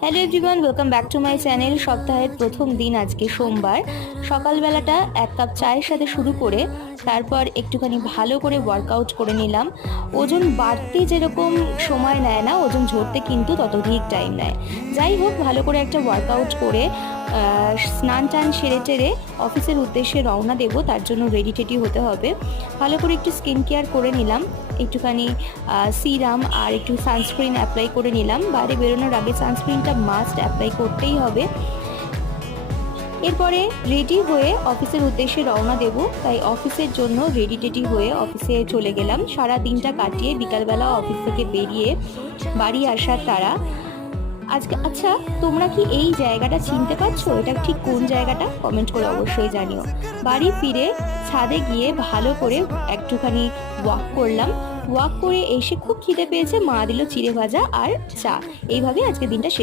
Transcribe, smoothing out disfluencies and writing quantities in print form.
Hello everyone, welcome back to my channel. সপ্তাহের প্রথম দিন আজকে সোমবার। সকালবেলাটা এক কাপ চায়ের সাথে শুরু করে তারপর একটুখানি ভালো করে ওয়ার্কআউট করে নিলাম। ওজন বাড়তে যেরকম সময় নেয় না, ওজন ঝরতে কিন্তু ততোধিক টাইম নেয়। যাই হোক, ভালো করে একটা ওয়ার্কআউট করে স্নান টান সেরে টেরে অফিসের উদ্দেশ্যে রওনা দেবো। তার জন্য রেডি টেডি হতে হবে। ভালো করে একটু স্কিন কেয়ার করে নিলাম, একটুখানি সিরাম আর একটু সানস্ক্রিন অ্যাপ্লাই করে নিলাম। বাইরে বেরোনোর আগে সানস্ক্রিনটা মাস্ট অ্যাপ্লাই করতেই হবে। এরপরে রেডি হয়ে অফিসের উদ্দেশ্যে রওনা দেব, তাই অফিসের জন্য রেডি টেডি হয়ে অফিসে চলে গেলাম। সারা দিনটা কাটিয়ে বিকালবেলা অফিস থেকে বেরিয়ে বাড়ি আসার তারা। আজকে আচ্ছা, তোমরা কি এই জায়গাটা চিনতে পারছো? এটা ঠিক কোন জায়গাটা কমেন্ট করে অবশ্যই জানিও। বাড়ি ফিরে ছাদে গিয়ে ভালো করে একটুখানি ওয়াক করলাম। ওয়াক করে এসে খুব খিদে পেয়েছে, মা দিল চিড়ে ভাজা আর চা। এইভাবে আজকে দিনটা শেষ।